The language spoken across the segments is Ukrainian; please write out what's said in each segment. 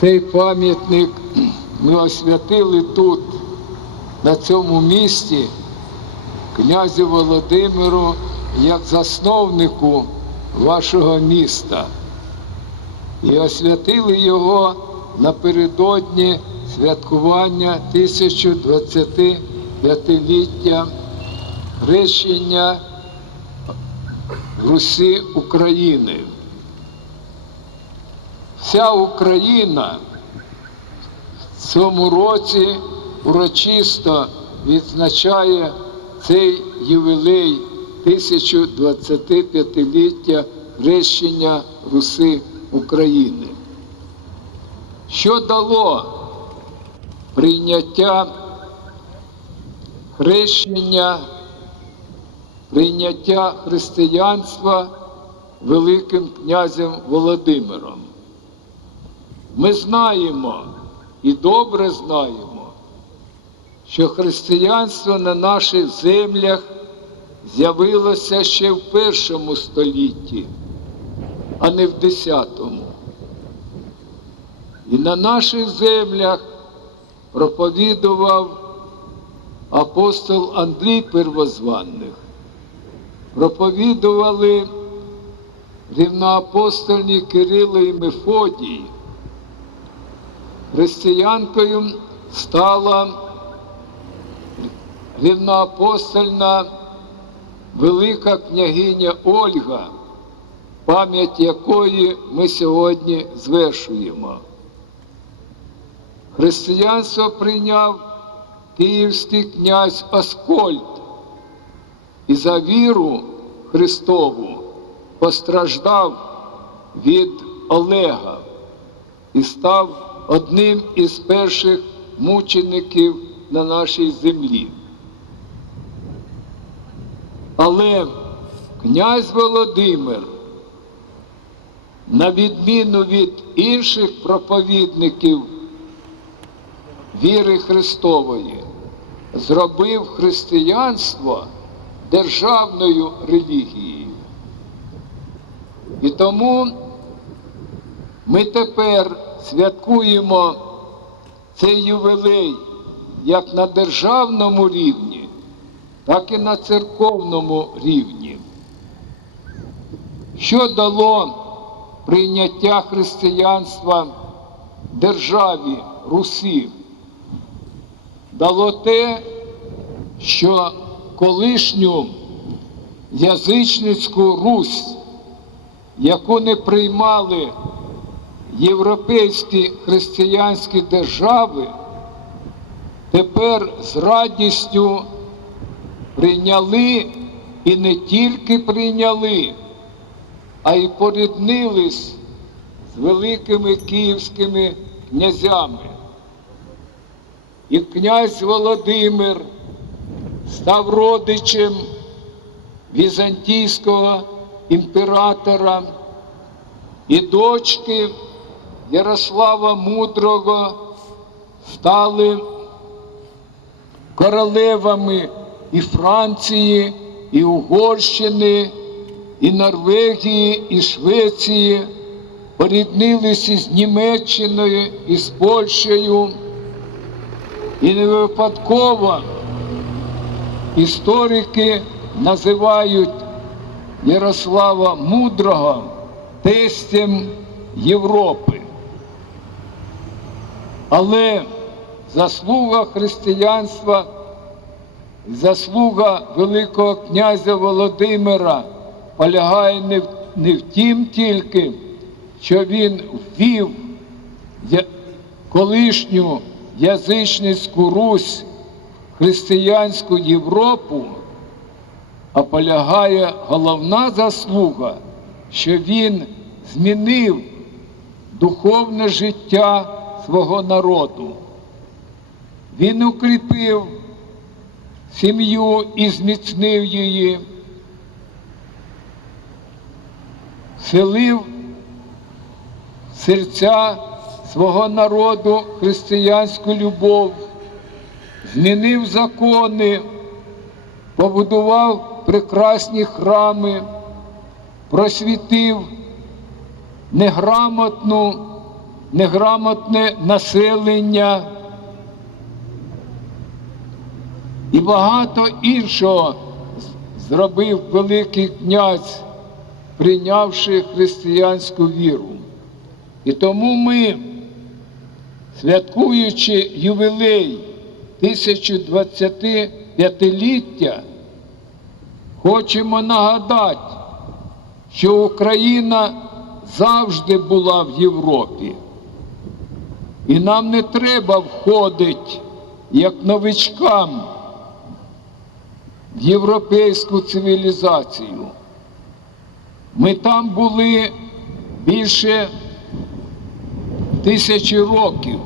Цей пам'ятник ми освятили тут, на цьому місці, князю Володимиру, як засновнику вашого міста. І освятили його напередодні святкування 1025-ліття хрещення Русі України. Вся Україна в цьому році урочисто відзначає цей ювілей 1025-ліття хрещення Руси України. Що дало прийняття хрещення, прийняття християнства Великим князем Володимиром? Ми знаємо і добре знаємо, що християнство на наших землях з'явилося ще в першому столітті, а не в десятому. І на наших землях проповідував апостол Андрій Первозванних, проповідували рівноапостольні Кирило і Мефодій. Християнкою стала рівноапостольна велика княгиня Ольга, пам'ять якої ми сьогодні звершуємо. Християнство прийняв київський князь Аскольд і за віру Христову постраждав від Олега і став одним із перших мучеників на нашій землі. Але князь Володимир, на відміну від інших проповідників віри Христової, зробив християнство державною релігією. І тому ми тепер святкуємо цей ювілей як на державному рівні, так і на церковному рівні. Що дало прийняття християнства державі Русі? Дало те, що колишню язичницьку Русь, яку не приймали європейські християнські держави, тепер з радістю прийняли і не тільки прийняли, а й поріднились з великими київськими князями. І князь Володимир став родичем візантійського імператора і дочки Ярослава Мудрого стали королевами і Франції, і Угорщини, і Норвегії, і Швеції, поріднилися з Німеччиною і з Польщею. І не випадково історики називають Ярослава Мудрого тестем Європи. Але заслуга християнства, заслуга Великого князя Володимира полягає не в, не в тім тільки, що він ввів колишню язичницьку Русь, християнську Європу, а полягає головна заслуга, що він змінив духовне життя свого народу. Він укріпив сім'ю і зміцнив її, вселив в серця свого народу християнську любов, змінив закони, побудував прекрасні храми, просвітив неграмотну неграмотне населення і багато іншого зробив Великий князь, прийнявши християнську віру. І тому ми, святкуючи ювілей 1025-ліття, хочемо нагадати, що Україна завжди була в Європі. І нам не треба входити як новичкам в європейську цивілізацію. Ми там були більше тисячі років.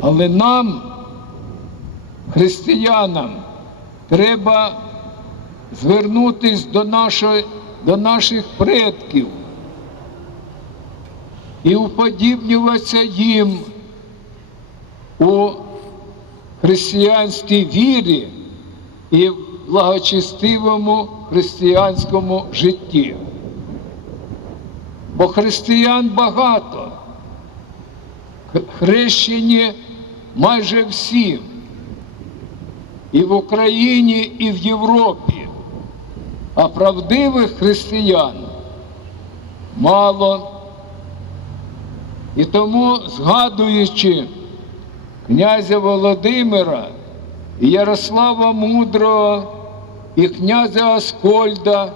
Але нам, християнам, треба звернутися до, нашої, до наших предків і уподібнюватися їм у християнській вірі і в благочестивому християнському житті. Бо християн багато, хрещені майже всі, і в Україні, і в Європі, а правдивих християн мало. І тому, згадуючи князя Володимира, і Ярослава Мудрого, і князя Аскольда,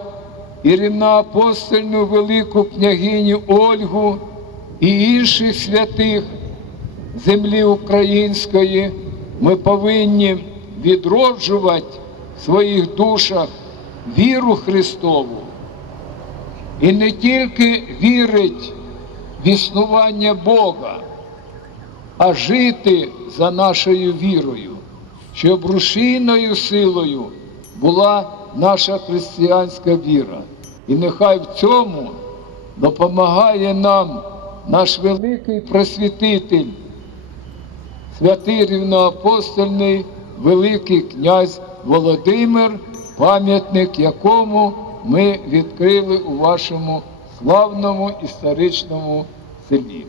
і рівноапостольну велику княгиню Ольгу і інших святих землі української, ми повинні відроджувати в своїх душах віру Христову. І не тільки вірить в існування Бога, а жити за нашою вірою, щоб рушійною силою була наша християнська віра. І нехай в цьому допомагає нам наш великий просвітитель, святий рівноапостольний великий князь Володимир, пам'ятник якому ми відкрили у вашому славному історичному селі.